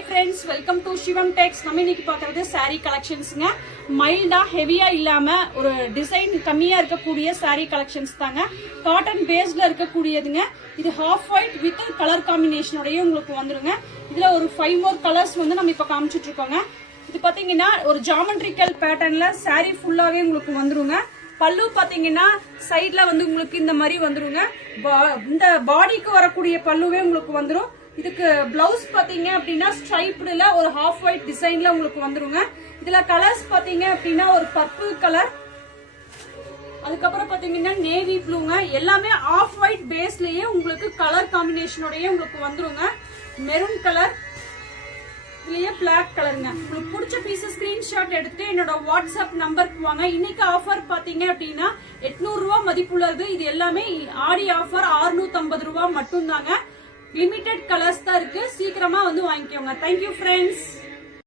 Hi friends, welcome to சிவம் டெக்ஸ். நம்ம இன்னைக்கு பார்க்கறது சாரீ கலெக்ஷன்ஸுங்க. மைல்டா ஹெவியா இல்லாம ஒரு டிசைன் கம்மியா இருக்கக்கூடிய சாரீ கலெக்ஷன்ஸ் தாங்க. காட்டன் பேஸ்ல இருக்கக்கூடியதுங்க. இது ஹாஃப் ஒயிட் வித் கலர் காம்பினேஷனோடய உங்களுக்கு வந்துருங்க. இதுல ஒரு 5 மோர் கலர்ஸ் வந்து நம்ம இப்ப காமிச்சிட்டு இருக்கோங்க. இது பாத்தீங்கன்னா ஒரு ஜாமெட்ரிக்கல் பேட்டர்ன்ல சாரீ ஃபுல்லாவே உங்களுக்கு வந்துருங்க. பல்லு பாத்தீங்கன்னா சைட்ல வந்து உங்களுக்கு இந்த மாதிரி வந்துருங்க. இந்த பாடிக்கு வரக்கூடிய பல்லுவே உங்களுக்கு வந்துரும். இதுக்கு பிளவுஸ் பாத்தீங்க அப்படின்னா ஸ்ட்ரைப்டுல ஒரு ஹாஃப் ஒயிட் டிசைன்ல உங்களுக்கு வந்துருங்க. இதுல கலர்ஸ் பாத்தீங்க அப்படின்னா ஒரு பர்பிள் கலர், அதுக்கப்புறம் பாத்தீங்கன்னா நேவி ப்ளூங்க. எல்லாமே ஆஃப் ஒயிட் பேஸ்லயே உங்களுக்கு கலர் காம்பினேஷனோடய உங்களுக்கு வந்துருங்க. மெரூன் கலர், இதுலயே பிளாக் கலருங்க. உங்களுக்கு பிடிச்ச பீஸ் ஸ்கிரீன்ஷாட் எடுத்து என்னோட வாட்ஸ்அப் நம்பருக்கு வாங்க. இன்னைக்கு ஆஃபர் பாத்தீங்க அப்படின்னா 800 ரூபாய் மதிப்புள்ளது. இது எல்லாமே ஆடி ஆஃபர் 650 ரூபாய் மட்டும் தாங்க. லிமிடெட் கலர்ஸ் தான் இருக்கு. சீக்கிரமா வந்து வாங்கிக்கோங்க. Thank you friends.